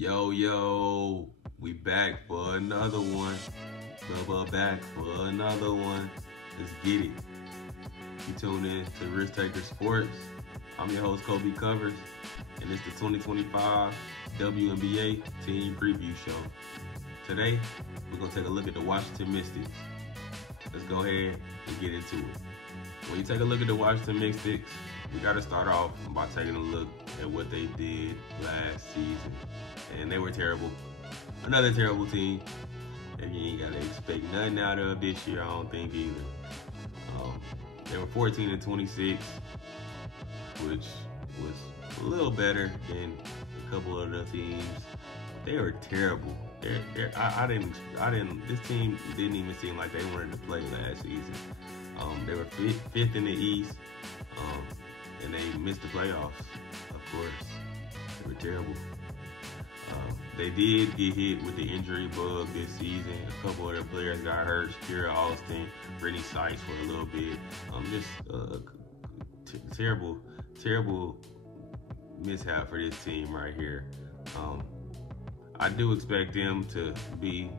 Yo, we back for another one. Wnba back for another one. Let's get it. You tune in to Risk Taker Sports. I'm your host, Colby Covers, and it's the 2025 Wnba Team Preview Show. Today, we're going to take a look at the Washington Mystics. Let's go ahead and get into it. When you take a look at the Washington Mystics, we got to start off by taking a look at what they did last season. And they were terrible. Another terrible team. And you ain't got to expect nothing out of this year, I don't think either. They were 14-26, which was a little better than a couple of the teams. They were terrible. This team didn't even seem like they wanted to play last season. They were fifth in the East, and they missed the playoffs, of course. They were terrible. They did get hit with the injury bug this season. A couple of their players got hurt. Shakira Austin, Brittany Sykes for a little bit. Terrible mishap for this team right here. I do expect them to be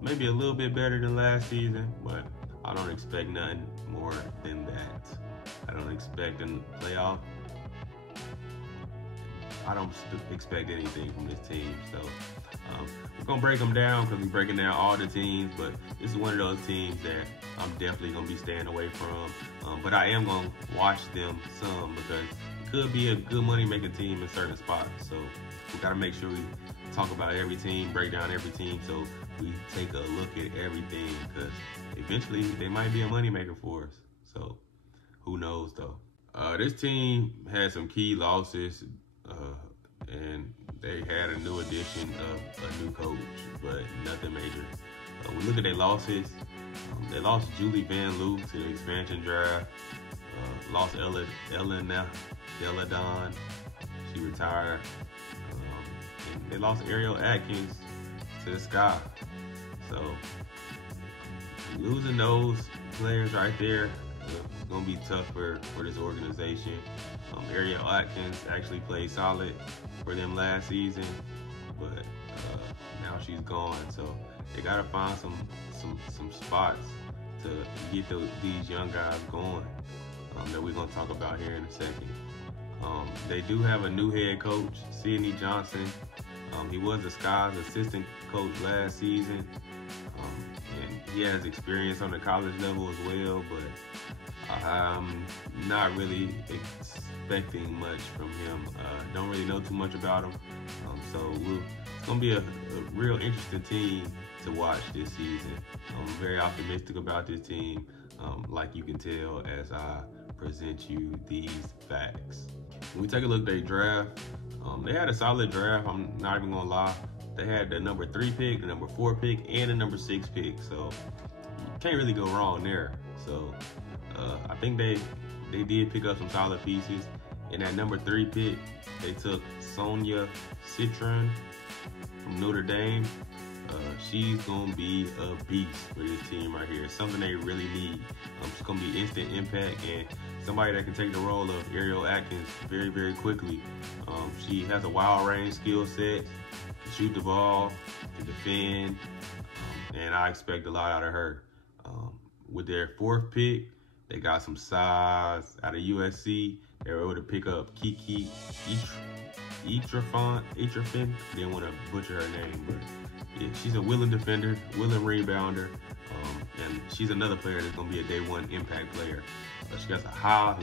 maybe a little bit better than last season, but I don't expect nothing more than that. I don't expect a playoff. I don't expect anything from this team. So we're going to break them down because we're breaking down all the teams, but this is one of those teams that I'm definitely going to be staying away from. But I am going to watch them some because it could be a good money-making team in certain spots. So we got to make sure we talk about every team, break down every team, so we take a look at everything because eventually they might be a money-maker for us. So who knows, though. This team had some key losses. And they had a new addition of a new coach, but nothing major. We look at their losses. They lost Julie Van Loo to the expansion draft. Lost Elena Deladon. She retired. And they lost Ariel Atkins to the Sky. So losing those players right there is going to be tough for this organization. Ariel Atkins actually played solid for them last season, but now she's gone. So they got to find some spots to get these young guys going that we're going to talk about here in a second. They do have a new head coach, Sidney Johnson. He was the Sky's assistant coach last season, and he has experience on the college level as well, but I'm not really expecting much from him. Don't really know too much about him. So it's going to be a real interesting team to watch this season. I'm very optimistic about this team, like you can tell as I present you these facts. When we take a look at their draft, they had a solid draft, I'm not even going to lie. They had the number 3 pick, the number 4 pick, and the number 6 pick. So you can't really go wrong there. So I think they did pick up some solid pieces. In that number 3 pick, they took Sonia Citron from Notre Dame. She's going to be a beast for this team right here. Something they really need. She's going to be instant impact and somebody that can take the role of Ariel Atkins very, very quickly. She has a wild range skill set, can shoot the ball, can defend, and I expect a lot out of her. With their 4th pick, they got some size out of USC. They were able to pick up Kiki Etrafin. Didn't want to butcher her name, but yeah, she's a willing defender, willing rebounder, and she's another player that's going to be a day 1 impact player. She has a high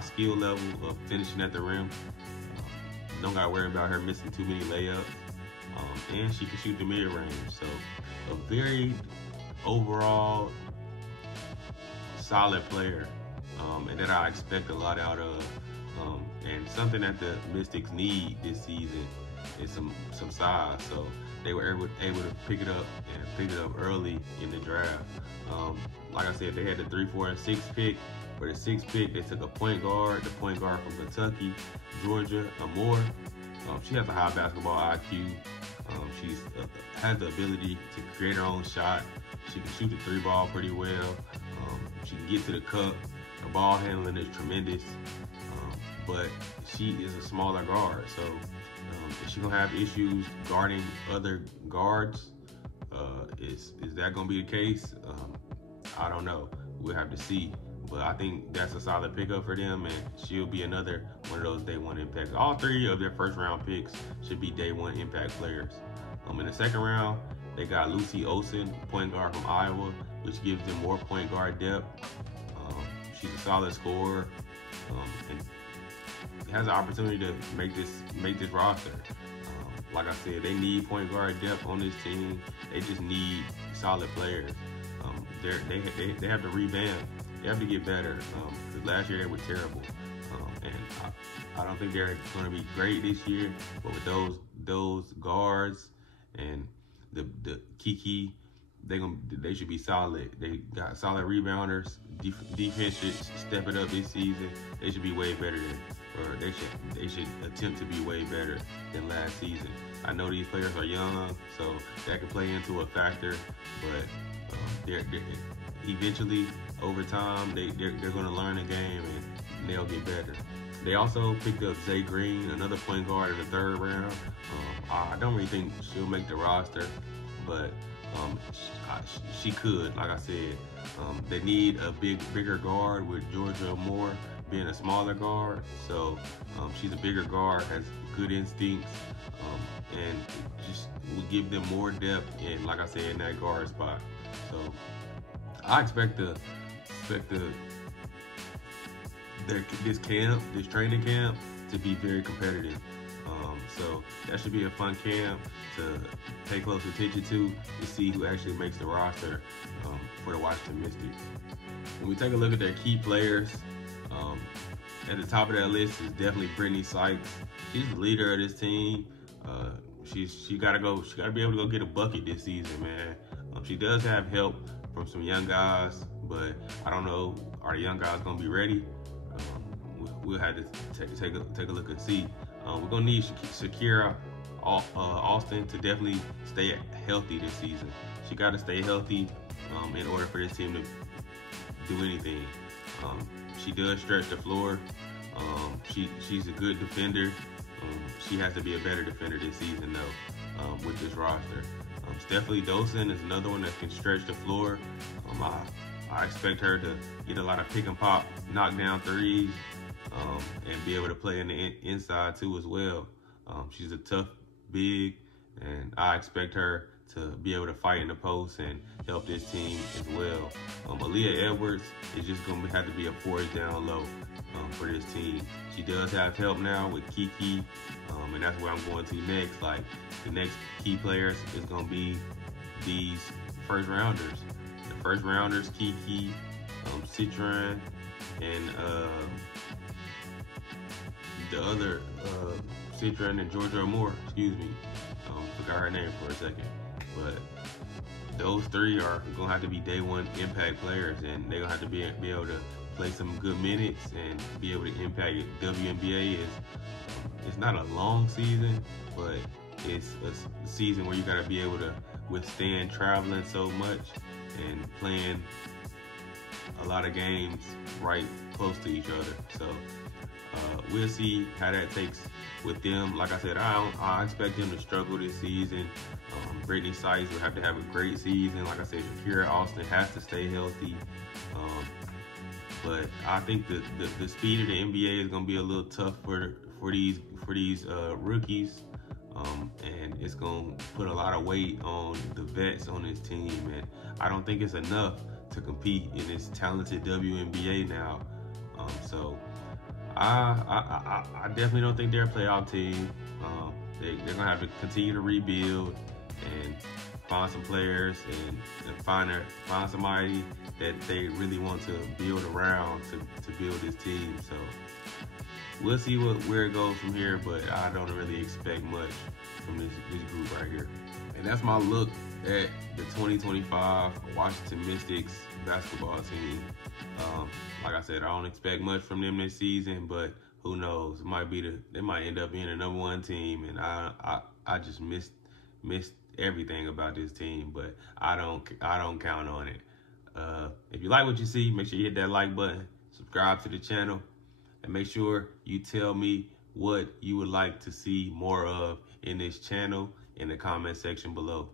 skill level of finishing at the rim. Don't got to worry about her missing too many layups, and she can shoot the mid-range. So a very overall solid player, and that I expect a lot out of. And something that the Mystics need this season is some size. So they were able to pick it up early in the draft. Like I said, they had the 3, 4, and 6 pick. For the 6th pick, they took a point guard from Kentucky, Georgia, Amore. She has a high basketball IQ. She has the ability to create her own shot. She can shoot the 3 ball pretty well. She can get to the cup. Her ball handling is tremendous. But she is a smaller guard, so Is she gonna have issues guarding other guards? Is that gonna be the case? I don't know. We'll have to see. But I think that's a solid pickup for them, and she'll be another one of those day one impacts. All three of their first round picks should be day one impact players. In the second round, they got Lucy Olsen, point guard from Iowa, which gives them more point guard depth. She's a solid scorer, and has an opportunity to make this roster. Like I said, they need point guard depth on this team. They just need solid players. They have to revamp. They have to get better. Because last year they were terrible, and I don't think they're going to be great this year. But with those guards and the Kiki, they should be solid. They got solid rebounders. Defense should step it up this season. They should be way better they should attempt to be way better than last season. I know these players are young, so that can play into a factor, but they're eventually, over time, they're going to learn the game and they'll get better. They also picked up Zay Green, another point guard in the third round. I don't really think she'll make the roster, but she could. Like I said, they need a bigger guard with Georgia Moore being a smaller guard. So she's a bigger guard, has good instincts, and just will give them more depth in, like I said, in that guard spot. So I expect this training camp to be very competitive. So that should be a fun camp to pay close attention to see who actually makes the roster for the Washington Mystics. When we take a look at their key players, at the top of that list is definitely Brittany Sykes. She's the leader of this team. She gotta be able to go get a bucket this season, man. She does have help from some young guys, but I don't know, are the young guys gonna be ready? We'll have to take a look and see. We're gonna need Shakira Austin to definitely stay healthy this season. She got to stay healthy in order for this team to do anything. She does stretch the floor. She's a good defender. She has to be a better defender this season, though, with this roster. Stephanie Dosen is another one that can stretch the floor. I expect her to get a lot of pick and pop, knock down threes, and be able to play in the inside too as well. She's a tough big, and I expect her to be able to fight in the post and help this team as well. Aaliyah Edwards is just going to have to be a force down low for this team. She does have help now with Kiki, and that's where I'm going to next. Like, the next key players is going to be these first rounders. The first rounders, Kiki, Citron, and the other Citron and Georgia Moore, excuse me. Forgot her name for a second. But those three are going to have to be day one impact players, and they're going to have to be able to play some good minutes and be able to impact it. WNBA it's not a long season, but it's a season where you got to be able to withstand traveling so much and playing a lot of games right close to each other. So we'll see how that takes with them. Like I said, I expect them to struggle this season. Brittany Sykes will have to have a great season. Like I said, Shakira Austin has to stay healthy. But I think the speed of the NBA is going to be a little tough for these rookies, and it's going to put a lot of weight on the vets on this team. And I don't think it's enough to compete in this talented WNBA now. So I definitely don't think they're a playoff team. They're going to have to continue to rebuild and find some players and find somebody that they really want to build around to build this team. So we'll see where it goes from here, but I don't really expect much from this group right here. And that's my look at the 2025 Washington Mystics basketball team. Like I said, I don't expect much from them this season, but who knows? They might end up being a number one team, and I just missed everything about this team, but I don't count on it. If you like what you see, make sure you hit that like button, subscribe to the channel, and make sure you tell me what you would like to see more of in this channel in the comment section below.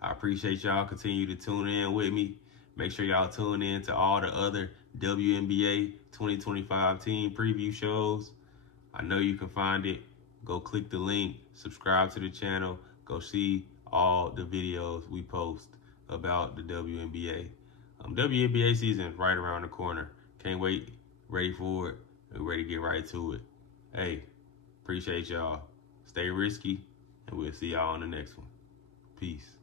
I appreciate y'all. Continue to tune in with me. Make sure y'all tune in to all the other WNBA 2025 team preview shows. I know you can find it. Go click the link, subscribe to the channel, go see all the videos we post about the WNBA. WNBA season is right around the corner. Can't wait, ready for it, and ready to get right to it. Hey, appreciate y'all. Stay risky, and we'll see y'all on the next one. Peace.